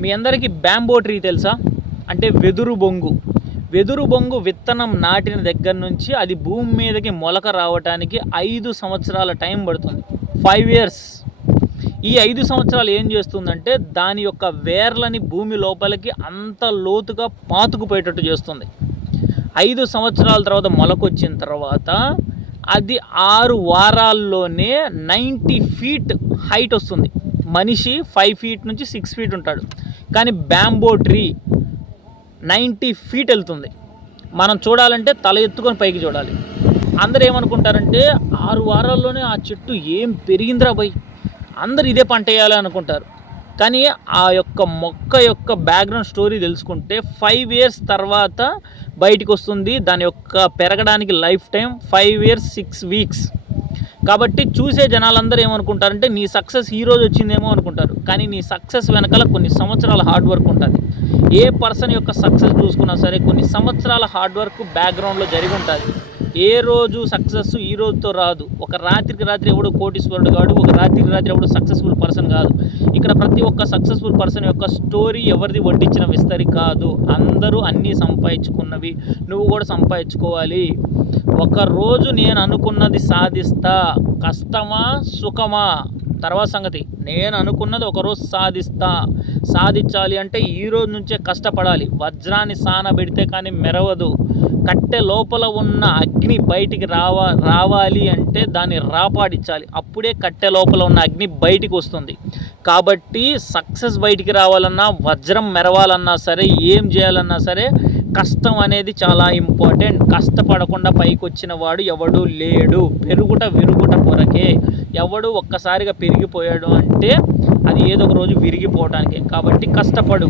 మీ అందరికీ bamboo tree తెలుసా? అంటే వెదురు బొంగు. వెదురు బొంగు విత్తనం నాటిన దగ్గర నుంచి అది భూమి మీదకి మొలక రావడానికి ఐదు సంవత్సరాల టైం పడుతుంది. ఫైవ్ ఇయర్స్ ఈ ఐదు సంవత్సరాలు ఏం చేస్తుందంటే దాని యొక్క వేర్లని భూమి లోపలికి అంత లోతుగా పాతుకుపోయేటట్టు చేస్తుంది. ఐదు సంవత్సరాల తర్వాత మొలకొచ్చిన తర్వాత అది ఆరు వారాల్లోనే నైంటీ ఫీట్ హైట్ వస్తుంది. మనిషి ఫైవ్ ఫీట్ నుంచి సిక్స్ ఫీట్ ఉంటాడు. కానీ బ్యాంబో ట్రీ నైంటీ ఫీట్ వెళ్తుంది. మనం చూడాలంటే తల ఎత్తుకొని పైకి చూడాలి. అందరు ఏమనుకుంటారంటే ఆరు వారాల్లోనే ఆ చెట్టు ఏం పెరిగిందిరా బై. అందరు ఇదే పంట వేయాలి అనుకుంటారు. కానీ ఆ యొక్క మొక్క యొక్క బ్యాక్గ్రౌండ్ స్టోరీ తెలుసుకుంటే ఫైవ్ ఇయర్స్ తర్వాత బయటకు వస్తుంది. దాని యొక్క పెరగడానికి life time five years six weeks. కాబట్టి చూసే జనాలందరూ ఏమనుకుంటారంటే నీ సక్సెస్ ఈరోజు వచ్చిందేమో అనుకుంటారు. కానీ నీ సక్సెస్ వెనకాల కొన్ని సంవత్సరాల హార్డ్ వర్క్ ఉంటుంది. ఏ పర్సన్ యొక్క సక్సెస్ చూసుకున్నా సరే కొన్ని సంవత్సరాల హార్డ్ వర్క్ బ్యాక్గ్రౌండ్లో జరిగి ఉంటుంది. ఏ రోజు సక్సెస్ ఈ రోజుతో రాదు. ఒక రాత్రికి రాత్రి ఎవడు కోటీశ్వరుడు కాడు ఒక రాత్రికి రాత్రి ఎవడు సక్సెస్ఫుల్ పర్సన్ కాదు. ఇక్కడ ప్రతి ఒక్క సక్సెస్ఫుల్ పర్సన్ యొక్క స్టోరీ ఎవరిది వడ్డించిన విస్తరి కాదు. అందరూ అన్నీ సంపాదించుకున్నవి నువ్వు కూడా సంపాదించుకోవాలి. ఒకరోజు నేను అనుకున్నది సాధిస్తా కష్టమా సుఖమా? తర్వాత సంగతి. నేను అనుకున్నది ఒకరోజు సాధిస్తా. సాధించాలి అంటే ఈ రోజు నుంచే కష్టపడాలి. వజ్రాన్ని సానబెడితే కానీ మెరవదు. కట్టె లోపల ఉన్న అగ్ని బయటికి రావా రావాలి అంటే దాన్ని రాపాడించాలి అప్పుడే కట్టె లోపల ఉన్న అగ్ని బయటికి వస్తుంది. కాబట్టి సక్సెస్ బయటికి రావాలన్నా వజ్రం మెరవాలన్నా సరే ఏం చేయాలన్నా సరే కష్టం అనేది చాలా ఇంపార్టెంట్. కష్టపడకుండా పైకి వచ్చిన వాడు ఎవడు లేడు. పెరుగుట విరుగుట కొరకే. ఎవడు ఒక్కసారిగా పెరిగిపోయాడు అంటే అది ఏదో ఒక రోజు విరిగిపోవటానికి. కాబట్టి కష్టపడు.